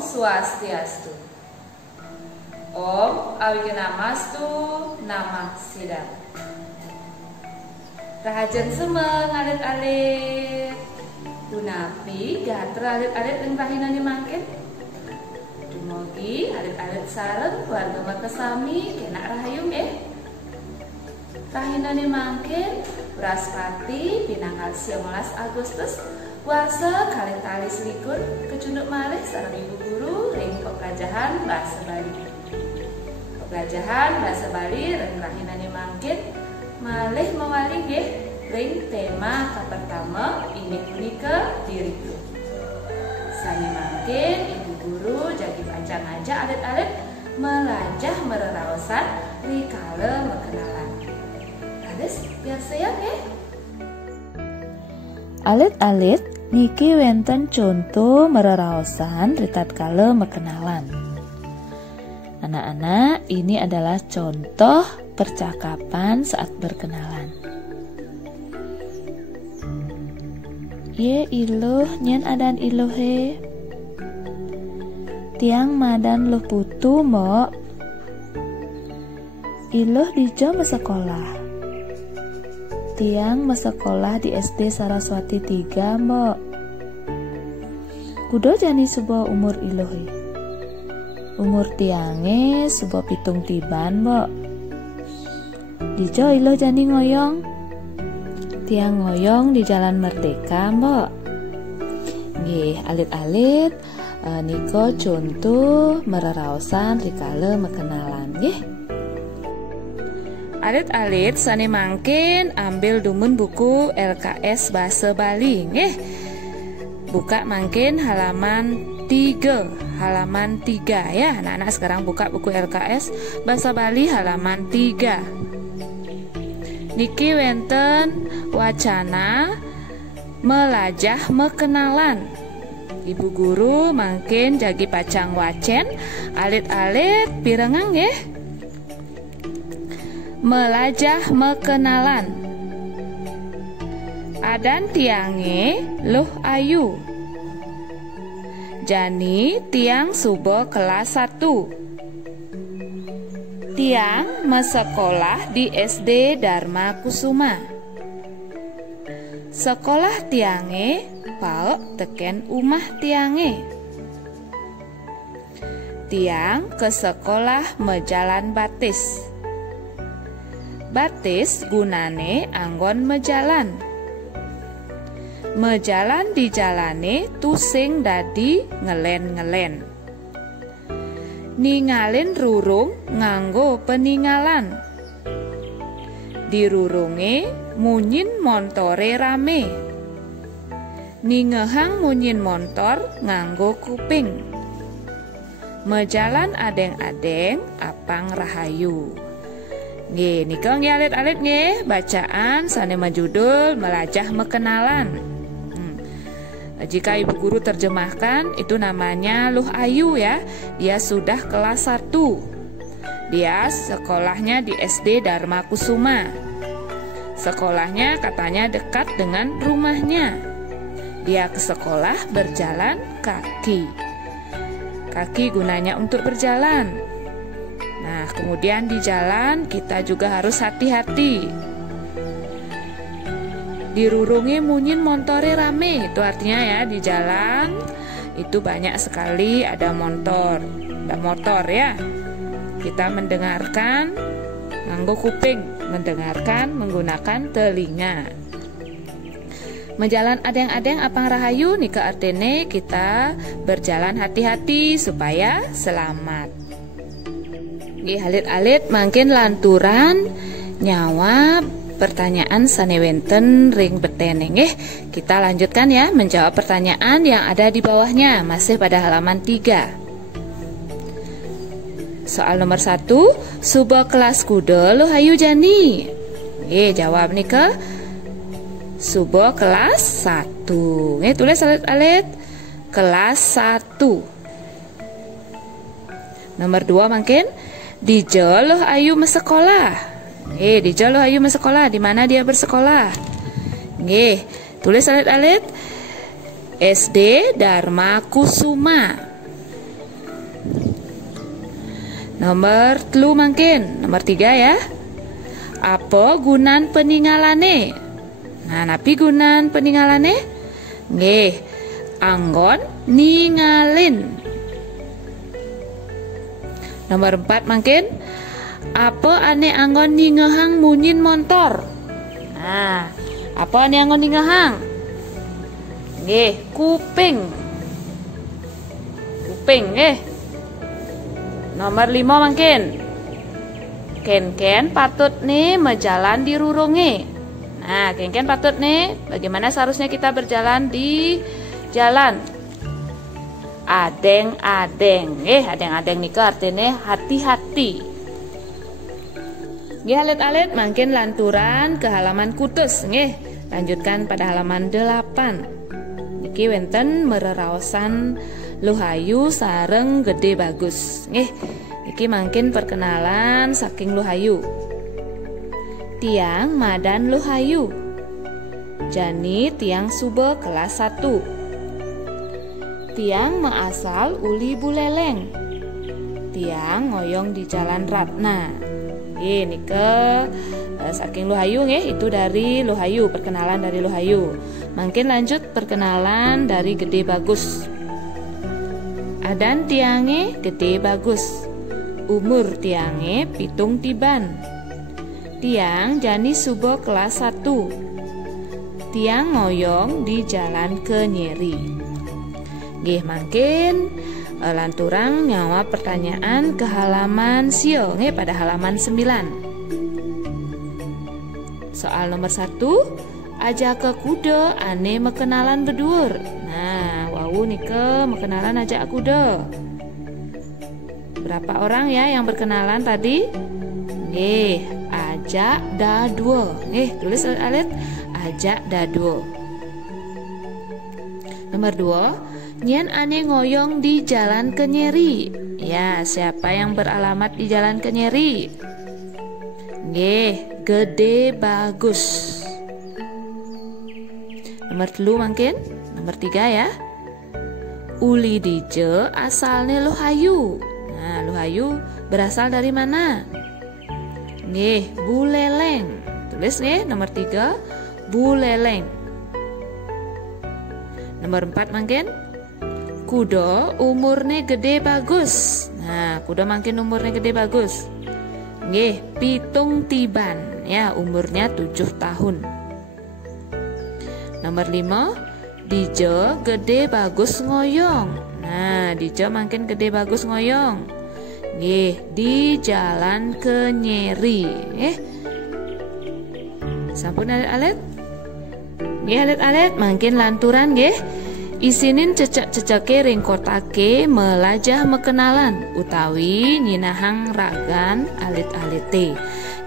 Swastiastu. Om Awikenamastu Namah Sidam. Rahajen semeng alit-alit. Punapi gater alit-alit yang rahinane mangkin. Dumugi alit-alit sareng keluarga merkesami kena rahayu nggih. Rahinane mangkin Braspati pinanggal 19 Agustus warsa kalih tali selikur kecunduk malih sareng ibu guru ring pelajaran bahasa Bali. Pelajaran bahasa Bali ring rahinane mangkin malih mawali nggih ring tema pertama ini punika diriku. Sami mangkin ibu guru jadi bacang aja alit-alit melajah mereraosan rikala mekenalan. Alis biar saya nggih. Alit-alit niki wenten contoh mereraosan ritatkala mekenalan. Anak-anak, ini adalah contoh percakapan saat berkenalan. Ye iluh nyen adan iluhe. Tiang madan luh putu mbok. Iluh dijo mesekolah. Tiang mesekolah di SD Saraswati 3 mbok. Kudo jani sebuah umur iluhe. Umur tiange sebuah pitung tiban mbok. Dijo iluh jani ngoyong. Tiang ngoyong di Jalan Merdeka mbok. Nggih, alit-alit niko contoh mereraosan rikala mekenalan nggih. Alit-alit sane mangkin ambil dumun buku LKS Bahasa Bali nggih. Buka mangkin halaman 3 ya. Anak-anak sekarang buka buku LKS Bahasa Bali halaman 3. Niki wenten wacana melajah mekenalan. Ibu guru mangkin jagi pacang wacen alit-alit pirengang nggih. Melajah mekenalan. Adan tiange luh ayu. Jani tiang subo kelas 1. Tiang mesekolah di SD Dharma Kusuma. Sekolah tiange paek teken umah tiange. Tiang ke sekolah mejalan batis. Batis gunane anggon mejalan. Mejalan di jalane tusing dadi ngelen-ngelen. Ningalin rurung nganggo peninggalan. Di rurunge munyin montore rame. Ningehang munyin montor nganggo kuping. Mejalan adeng-adeng apang rahayu. Nggih, nika nggih alit-alit nggih, bacaan sane majudul melajah mekenalan. Jika ibu guru terjemahkan itu namanya Luh Ayu ya. Dia sudah kelas 1. Dia sekolahnya di SD Dharma Kusuma. Sekolahnya katanya dekat dengan rumahnya. Dia ke sekolah berjalan kaki. Kaki gunanya untuk berjalan. Nah, kemudian di jalan kita juga harus hati-hati. Dirurungi munyin montore rame. Itu artinya ya di jalan itu banyak sekali ada motor ya. Kita mendengarkan nganggo kuping, mendengarkan menggunakan telinga. Menjalan adeng-adeng apang rahayu nika artene kita berjalan hati-hati supaya selamat. Nggih alit-alit mangkin lanturan nyawab pertanyaan sanewenten ring betene nggih. Kita lanjutkan ya menjawab pertanyaan yang ada di bawahnya masih pada halaman 3. Soal nomor 1, subo kelas kuda lo hayu jani. Nggih jawab nika subo kelas 1. Nggih tulis alit-alit kelas 1. Nomor 2 mungkin Dijo loh ayu mesekolah. Dijo loh ayu mesekolah. Di mana dia bersekolah? Nggih, tulis alit-alit SD Dharma Kusuma. Nomor 3 mangkin. Nomor 3 ya. Apa gunan peninggalane? Nah, napi gunan peninggalane? Nggih, anggon ningalin. Nomor 4 mangkin. Apa ane anggon ningehang munyin motor? Nah, apa ane anggon ningehang? Nggih, kuping. Kuping nggih. Nomor 5 mangkin. Ken-ken patut nih menjalan di rurunge. Nah, ken-ken patut nih bagaimana seharusnya kita berjalan di jalan? Adeng-adeng. Adeng-adeng nika artinya hati-hati. Nggih, alit-alit mangkin lanturan ke halaman kutus nggih. Lanjutkan pada halaman 8. Niki wenten mereraosan Luhayu sareng Gede Bagus. Nggih, niki mangkin perkenalan saking Luhayu. Tiang Madan Luhayu. Jani tiang Sube kelas 1. Tiang measal uli buleleng. Tiang ngoyong di Jalan Ratna. Ini ke saking Luhayu nggih, itu dari Luhayu, perkenalan dari Luhayu. Mungkin lanjut perkenalan dari Gede Bagus. Adan tiange Gede Bagus. Umur tiange 7 tiban. Tiang Jani Subo kelas 1. Tiang ngoyong di Jalan Kenyeri. Nggih, mungkin lanturang nyawa pertanyaan ke halaman sio nggih pada halaman 9. Soal nomor 1, aja ke kuda ane mekenalan bedur. Nah, wau nike mekenalan aja kuda. Berapa orang ya yang berkenalan tadi? Nggih, aja da dua. Nggih, tulis alit aja da dua. Nomor 2, nyen ane ngoyong di Jalan Kenyeri. Ya, siapa yang beralamat di Jalan Kenyeri? Nggih, Gede Bagus. Nomor 3 mungkin. Nomor 3 ya. Uli dije asalnya Luhayu. Nah, Luhayu berasal dari mana? Nggih, Buleleng. Tulis nggih, nomor 3, Buleleng. Nomor 4 mungkin. Kuda umurnya Gede Bagus. Nah, kuda makin umurnya Gede Bagus. Nggih, 7 tiban. Ya, umurnya 7 tahun. Nomor 5, Dije Gede Bagus ngoyong. Nah, Dije makin Gede Bagus ngoyong. Nggih, di Jalan Kenyeri. Sampun alit-alit? Nggih, alit-alit makin lanturan nggih. Isinin cecek-ceceke ring kotake melajah mekenalan utawi nyinahang ragan alit-alite.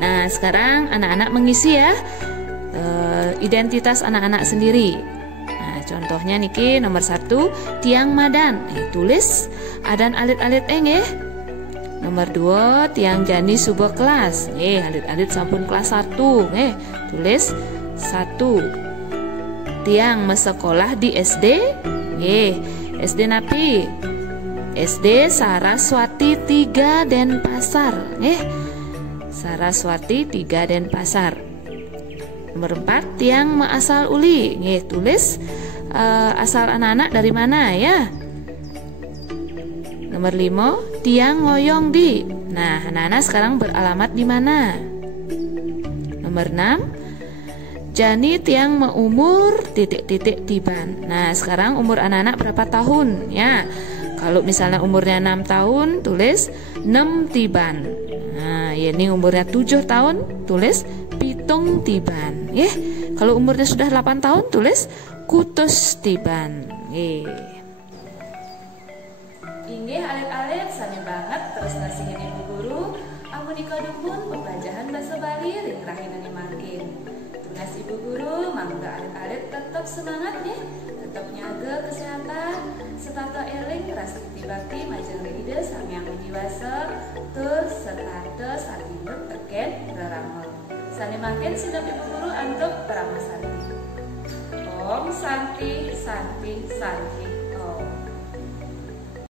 Nah, sekarang anak-anak mengisi ya identitas anak-anak sendiri. Nah, contohnya niki nomor 1, tiang Madan. Tulis adan alit-alit nggih. Nomor 2, tiang Jani Subo kelas. Alit-alit sampun kelas 1 nggih. Tulis 1. Tiang mesekolah di SD. SD napi? SD Saraswati 3 Denpasar. Saraswati 3 Denpasar. Nomor 4, tiang measal uli. Tulis asal anak-anak dari mana ya. Nomor 5, tiang ngoyong di. Nah, anak-anak sekarang beralamat di mana? Nomor 6, Jani tiang meumur titik-titik tiban. Nah, sekarang umur anak-anak berapa tahun ya? Kalau misalnya umurnya 6 tahun, tulis 6 tiban. Nah, ini umurnya 7 tahun, tulis 7 tiban. Kalau umurnya sudah 8 tahun, tulis kutus tiban. Inggih alit-alit sani banget terus ngasihin ibu guru. Amunika dukun pembelajaran bahasa Bali ring rahinani makin. Tugas ibu guru mangga alit-alit tetap semangat ya, tetap nyaga kesehatan, serta eling rasti bakti majeng ide samyang dewasa tur serta satinduk teken raramel. Sani makin sinep ibu guru antuk Paramasanti. Om Santi Santi Santi.